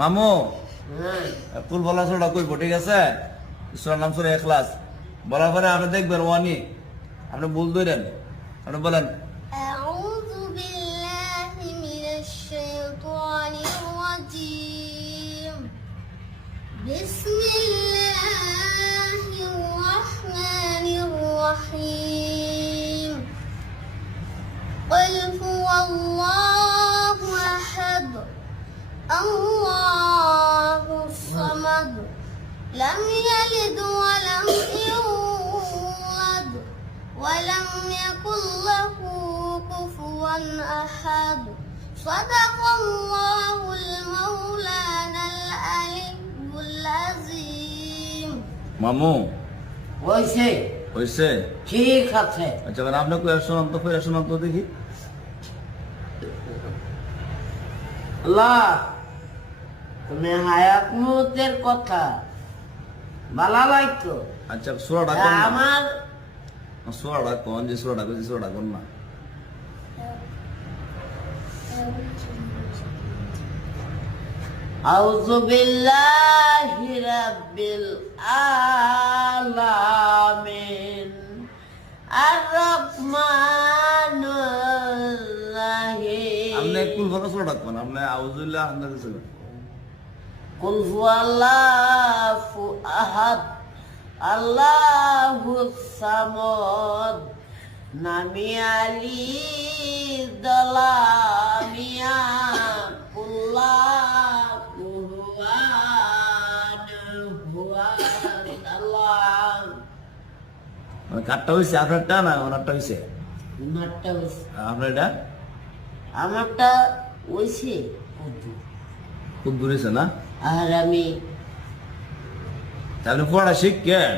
মামু কুল বলা ছোটা কইব, ঠিক আছে? ঈশ্বরের নাম সূরা ইখলাস বলার পরে আপনি দেখবেন ওয়ানি আপনি ভুল ধরেন, আপনি বলেন أعوذ بالله من الشيطان الرجيم بسم الله الرحمن الرحيم قل هو الله أحد الله الصمد لم يلد ولم يولد ولم يكن له كفوا أحد صدق الله المولانا العلي العظيم মামু হয়েছে হইছে? ঠিক আছে। আচ্ছা আপনি কই শুনান তো, ফেরা শুনান তো দেখি। আল্লাহ তুমি হায়াত মুহূর্তের কথা ভালো লাগতো। আচ্ছা সূরাটা কোন? আমার সূরাটা কোন? যে সূরাটা কইছি সূরাটা কোন না? আউযু বিল্লাহি রাব্বিল আলামিন আর রহমানুর রহিম। আপনি কুল বলা সূরাটা কোন? আপনি আউযুবিল্লাহ আপনি কিছু কুল হুয়াল্লাহু আহাদ আল্লাহুস সামাদ নামি আলি দলামিয়া কুল্লাহু আল্লাহ। কাটটা হইছে আপনারটা না ওনারটা হইছে? আমারটা হইছে। আপনার এটা আমারটা হইছে খুব দূর হইছে না? আর আমি তাহলে পড়া শিখকেন।